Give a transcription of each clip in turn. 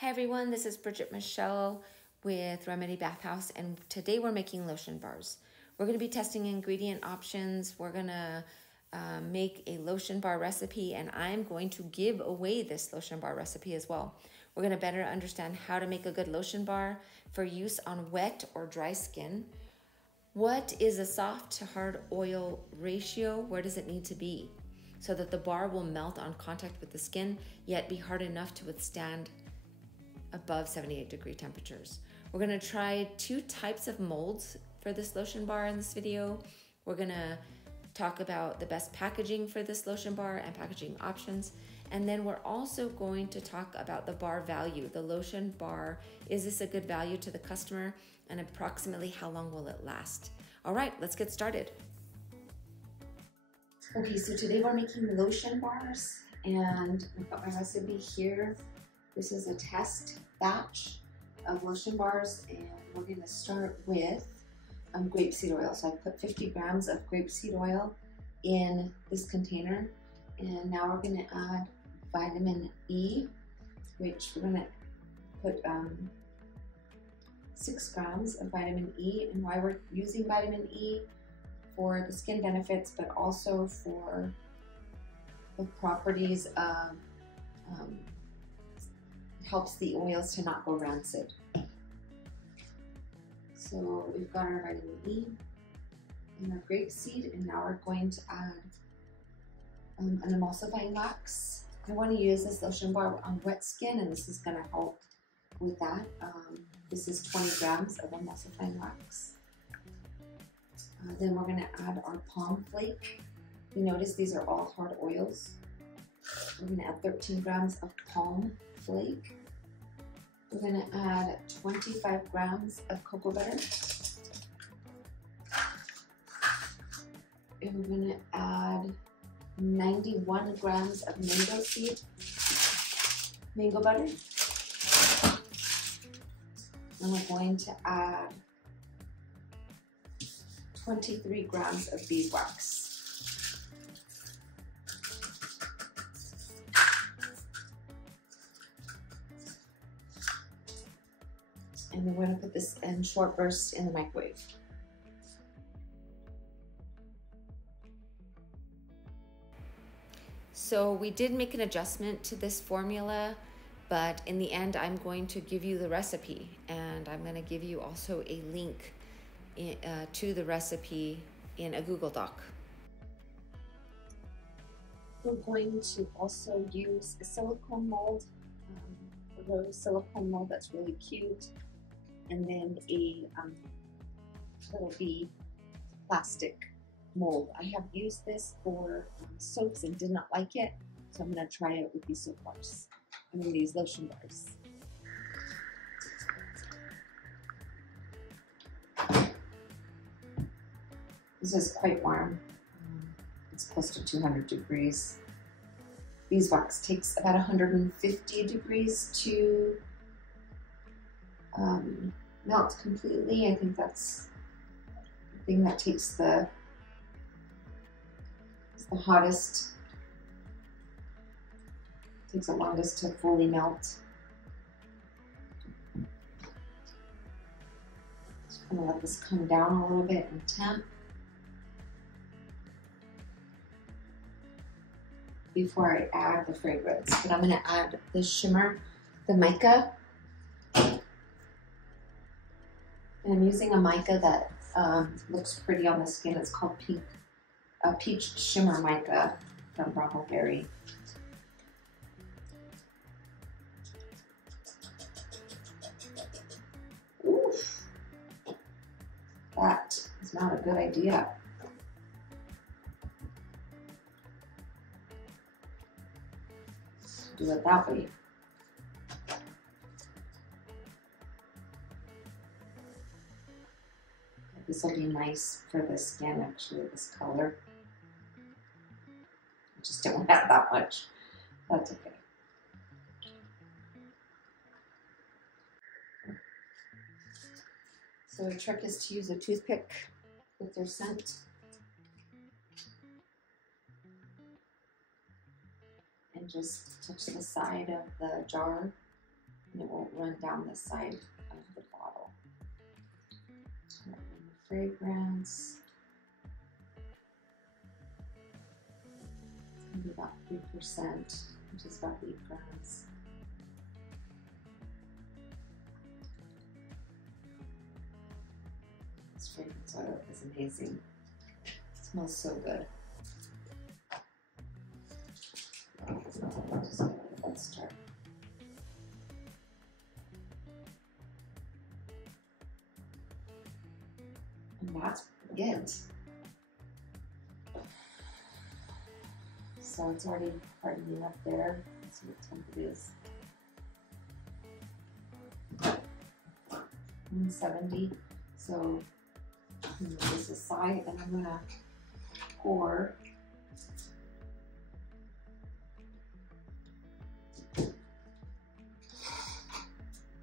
Hi everyone, this is Bridget Michelle with Remedy Bath House, and today we're making lotion bars. We're going to be testing ingredient options. We're going to make a lotion bar recipe, and I'm going to give away this lotion bar recipe as well. We're going to better understand how to make a good lotion bar for use on wet or dry skin. What is a soft to hard oil ratio? Where does it need to be so that the bar will melt on contact with the skin, yet be hard enough to withstand above 78-degree temperatures. We're gonna try two types of molds for this lotion bar in this video. We're gonna talk about the best packaging for this lotion bar and packaging options. And then we're also going to talk about the bar value, the lotion bar. Is this a good value to the customer? And approximately how long will it last? All right, let's get started. Okay, so today we're making lotion bars, and I've got my recipe here. This is a test batch of lotion bars, and we're going to start with grapeseed oil. So I put 50 grams of grapeseed oil in this container, and now we're going to add vitamin E, which we're going to put 6 grams of vitamin E. And why we're using vitamin E? For the skin benefits, but also for the properties of helps the oils to not go rancid. So we've got our vitamin E and our grapeseed, and now we're going to add an emulsifying wax. I want to use this lotion bar on wet skin, and this is going to help with that. This is 20 grams of emulsifying wax. Then we're going to add our palm flake. You notice these are all hard oils. We're going to add 13 grams of palm flake. We're going to add 25 grams of cocoa butter. And we're going to add 91 grams of mango butter. And we're going to add 23 grams of beeswax. And then we're going to put this in short bursts in the microwave. So we did make an adjustment to this formula, but in the end I'm going to give you the recipe, and I'm going to give you also a link to the recipe in a Google Doc. We're going to also use a silicone mold, a rose silicone mold that's really cute, and then a little bee plastic mold. I have used this for soaps and did not like it, so I'm going to try it with these soap bars. I'm going to use lotion bars. This is quite warm. It's close to 200 degrees. Beeswax takes about 150 degrees to melt completely. I think that's the thing that takes the hottest, takes the longest to fully melt. Just gonna let this come down a little bit and temp before I add the fragrance. But I'm going to add the shimmer, the mica. And I'm using a mica that looks pretty on the skin. It's called Peach Shimmer Mica from Bramble Berry. Oof, that is not a good idea. Do it that way. This will be nice for the skin, actually, this color. I just don't have that much. That's okay. So the trick is to use a toothpick with their scent. And just touch the side of the jar and it won't run down the side of the bottle. And the fragrance, it's going to be about 3%, which is about 8 grams. This fragrance oil is amazing. It smells so good. Let's start. And that's it. So it's already hardening up there. Let's see what temp it is. 170. So I'm going to put this aside and I'm going to pour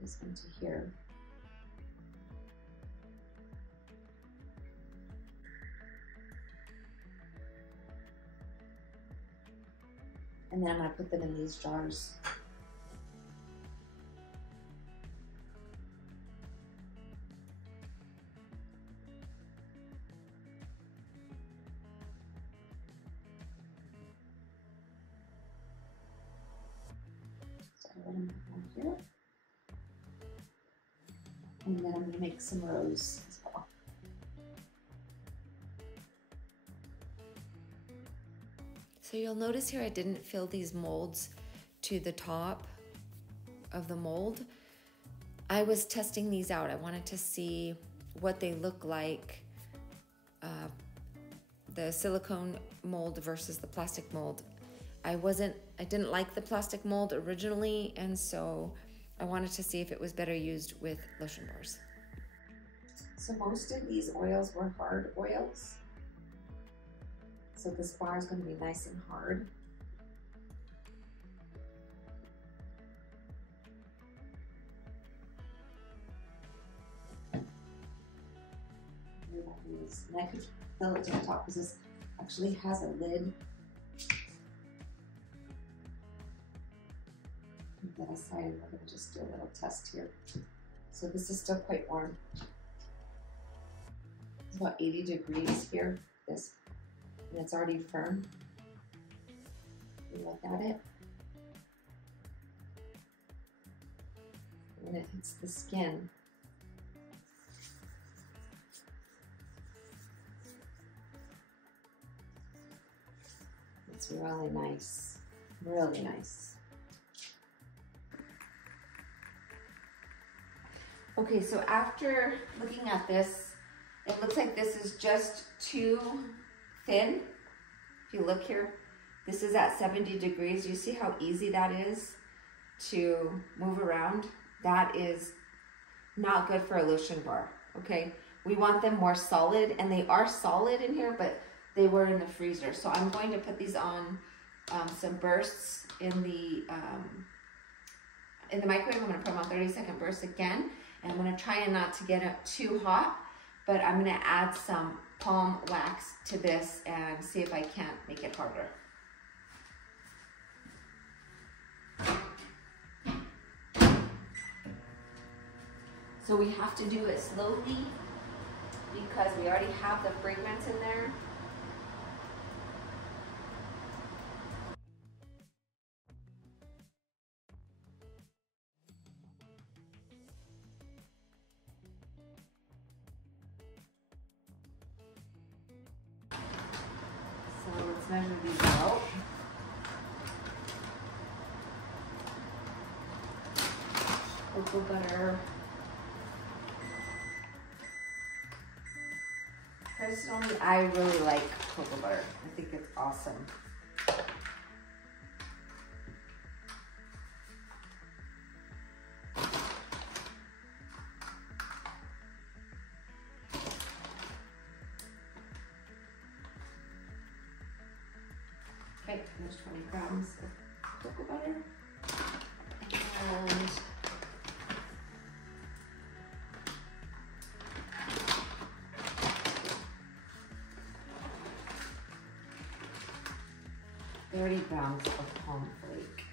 this into here. And then I'm going to put them in these jars. So I put them down here. And then I'm going to make some rows as well. So you'll notice here I didn't fill these molds to the top of the mold. I was testing these out. I wanted to see what they look like, the silicone mold versus the plastic mold. I didn't like the plastic mold originally, and so I wanted to see if it was better used with lotion bars. So most of these oils were hard oils. So this bar is going to be nice and hard. And I could fill it to the top because this actually has a lid. Put that aside and we're going to just do a little test here. So this is still quite warm. It's about 80 degrees here. This. And it's already firm. You look at it. When it hits the skin, it's really nice, really nice. Okay, so after looking at this, it looks like this is just too thin. If you look here, this is at 70 degrees. You see how easy that is to move around? That is not good for a lotion bar, okay? We want them more solid, and they are solid in here, but they were in the freezer. So I'm going to put these on some bursts in the microwave. I'm gonna put them on 30-second bursts again, and I'm gonna try and not to get it too hot, but I'm gonna add some palm wax to this and see if I can't make it harder. So we have to do it slowly because we already have the fragrance in there. So let's measure these out. Cocoa butter. Personally, I really like cocoa butter. I think it's awesome. Okay, there's 20 grams of cocoa butter. And $30 grams of palm flake.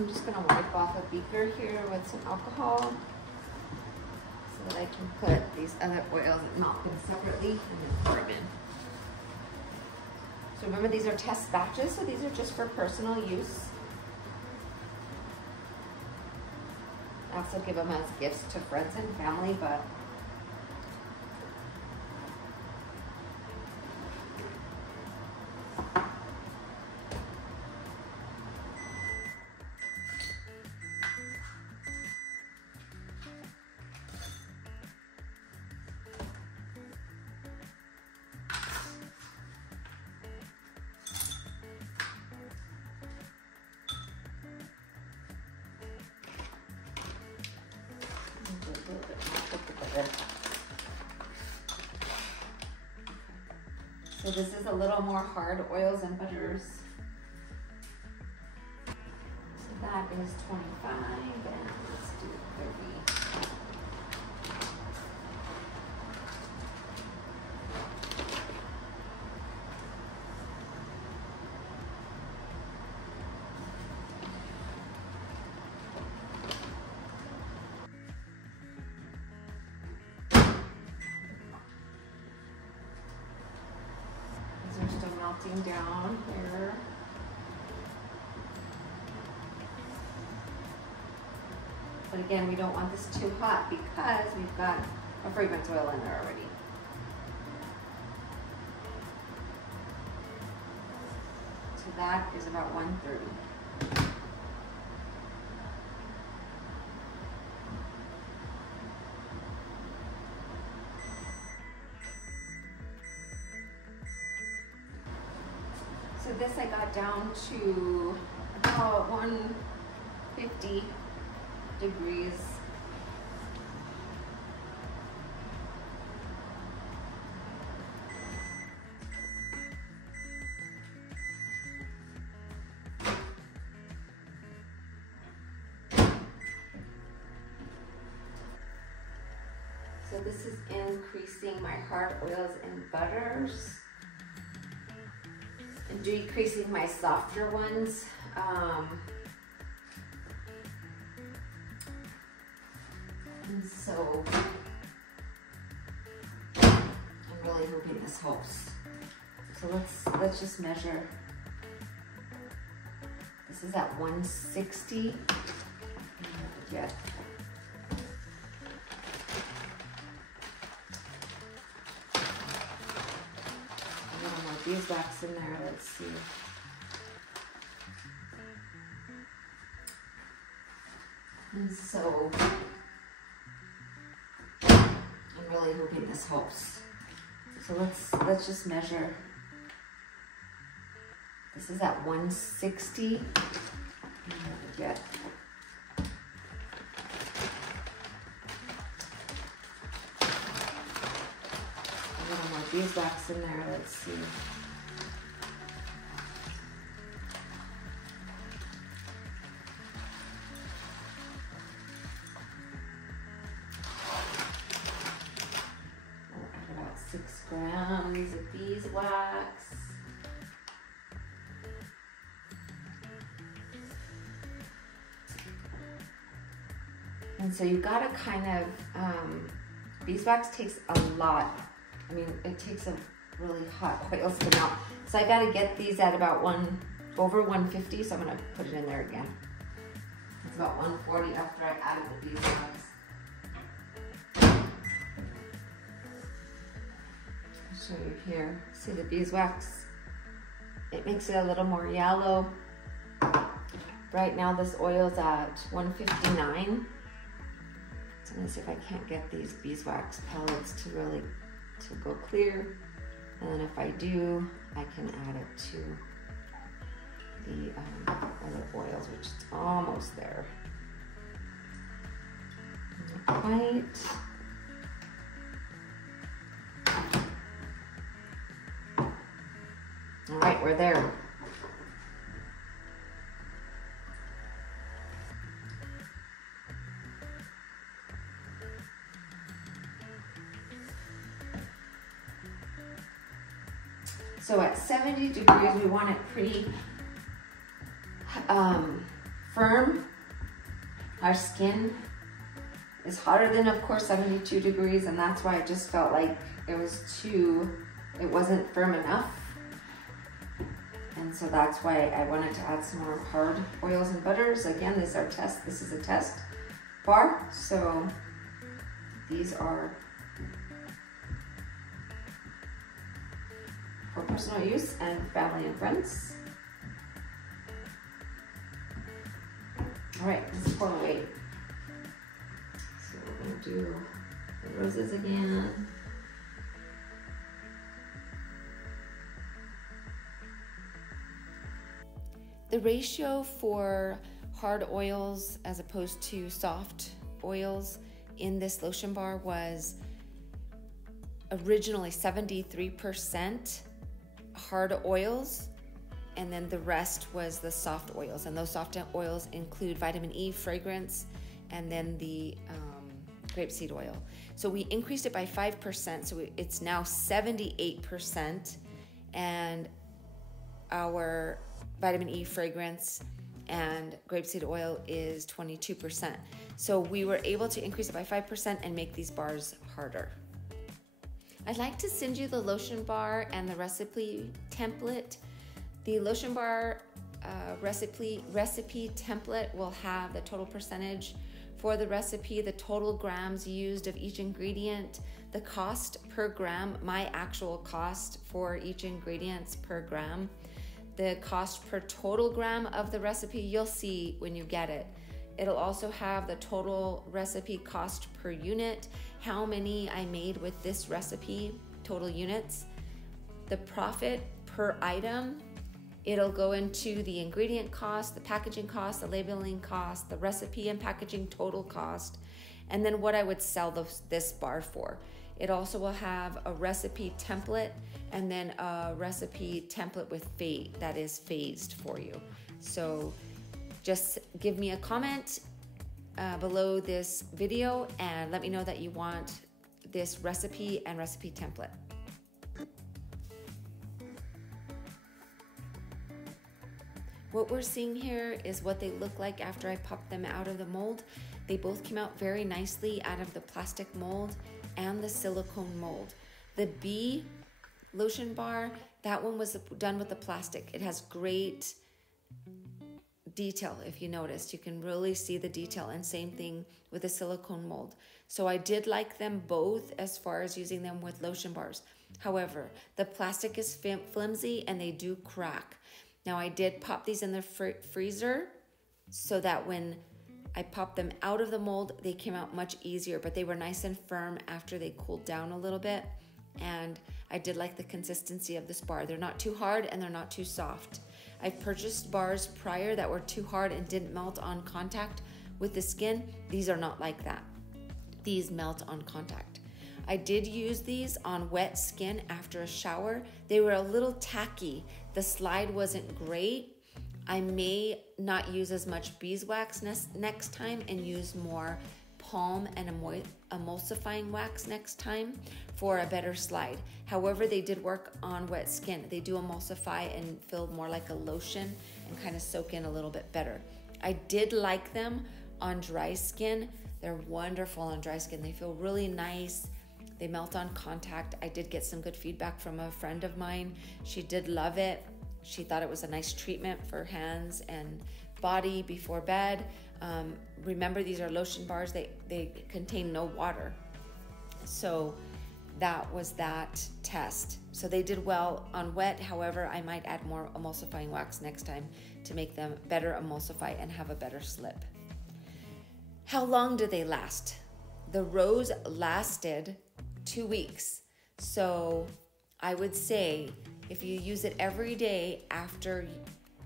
I'm just gonna wipe off a beaker here with some alcohol so that I can put these other oils and melt them separately and then pour them in. So remember, these are test batches, so these are just for personal use. I also give them as gifts to friends and family, but so this is a little more hard oils and butters. So that is 25, and let's do 30. Still melting down here. But again, we don't want this too hot because we've got a fragrance oil in there already. So that is about 130. So this I got down to about 150 degrees. So this is increasing my hard oils and butters and decreasing my softer ones. And so I'm really hoping this helps. So let's just measure. This is at 160. Yeah. Beeswax in there, let's see. And so I'm really hoping this helps. So let's just measure. This is at 160. Yeah. A little more beeswax in there, let's see. About 6 grams of beeswax. And so you gotta kind of, beeswax takes a lot. I mean, it takes a really hot oil to come out. So I gotta get these at about over 150, so I'm gonna put it in there again. It's about 140 after I added the beeswax. I'll show you here. See the beeswax? It makes it a little more yellow. Right now this oil's at 159. So I'm gonna see if I can't get these beeswax pellets to really go clear. And then if I do, I can add it to the other oils, which is almost there. Not quite. All right, we're there. So at 70 degrees, we want it pretty firm. Our skin is hotter than, of course, 72 degrees, and that's why I just felt like it wasn't firm enough. And so that's why I wanted to add some more hard oils and butters. Again, this is a test bar, so these are for personal use and family and friends. All right, let's pour away. So we're gonna do the roses again. The ratio for hard oils as opposed to soft oils in this lotion bar was originally 73% hard oils, and then the rest was the soft oils. And those soft oils include vitamin E, fragrance, and then the grapeseed oil. So we increased it by 5%, so it's now 78%, and our vitamin E, fragrance, and grapeseed oil is 22%. So we were able to increase it by 5% and make these bars harder. I'd like to send you the lotion bar and the recipe template. The lotion bar recipe template will have the total percentage for the recipe, the total grams used of each ingredient, the cost per gram, my actual cost for each ingredient per gram, the cost per total gram of the recipe. You'll see when you get it. It'll also have the total recipe cost per unit, how many I made with this recipe, total units, the profit per item. It'll go into the ingredient cost, the packaging cost, the labeling cost, the recipe and packaging total cost, and then what I would sell this bar for. It also will have a recipe template and then a recipe template with that is phased for you. So just give me a comment below this video and let me know that you want this recipe and recipe template. What we're seeing here is what they look like after I popped them out of the mold. They both came out very nicely out of the plastic mold and the silicone mold. The B lotion bar, that one was done with the plastic. It has great detail. If you noticed, you can really see the detail, and same thing with the silicone mold. So I did like them both as far as using them with lotion bars. However, the plastic is flimsy and they do crack. Now I did pop these in the freezer so that when I popped them out of the mold, they came out much easier, but they were nice and firm after they cooled down a little bit. And I did like the consistency of this bar. They're not too hard and they're not too soft. I've purchased bars prior that were too hard and didn't melt on contact with the skin. These are not like that. These melt on contact. I did use these on wet skin after a shower. They were a little tacky. The slide wasn't great. I may not use as much beeswax next time and use more palm and emulsifying wax next time for a better slide. However, they did work on wet skin. They do emulsify and feel more like a lotion and kind of soak in a little bit better. I did like them on dry skin. They're wonderful on dry skin. They feel really nice. They melt on contact. I did get some good feedback from a friend of mine. She did love it. She thought it was a nice treatment for hands and body before bed. Remember, these are lotion bars. They contain no water. So that was that test. So they did well on wet. However, I might add more emulsifying wax next time to make them better emulsify and have a better slip. How long do they last? The rose lasted 2 weeks. So I would say if you use it every day after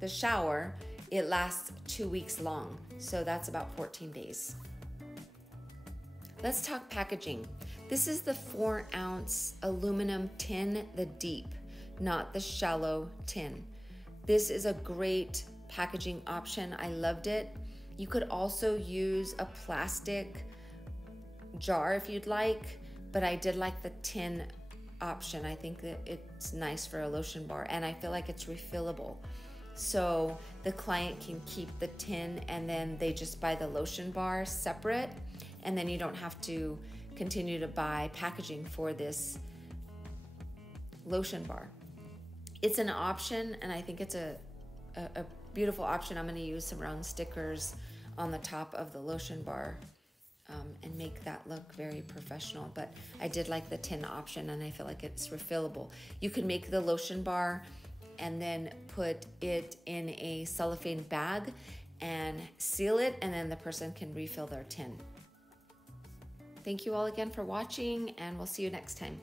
the shower, it lasts 2 weeks long. So that's about 14 days. Let's talk packaging. This is the 4-ounce aluminum tin, the deep, not the shallow tin. This is a great packaging option. I loved it. You could also use a plastic jar if you'd like, but I did like the tin option. I think that it's nice for a lotion bar, and I feel like it's refillable. so the client can keep the tin and then they just buy the lotion bar separate, and then you don't have to continue to buy packaging for this lotion bar. It's an option, and I think it's a beautiful option. I'm going to use some round stickers on the top of the lotion bar and make that look very professional. But I did like the tin option, and I feel like it's refillable. You can make the lotion bar and then put it in a cellophane bag and seal it, and then the person can refill their tin. Thank you all again for watching, and we'll see you next time.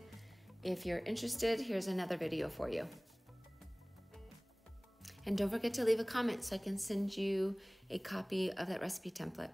If you're interested, here's another video for you. And don't forget to leave a comment so I can send you a copy of that recipe template.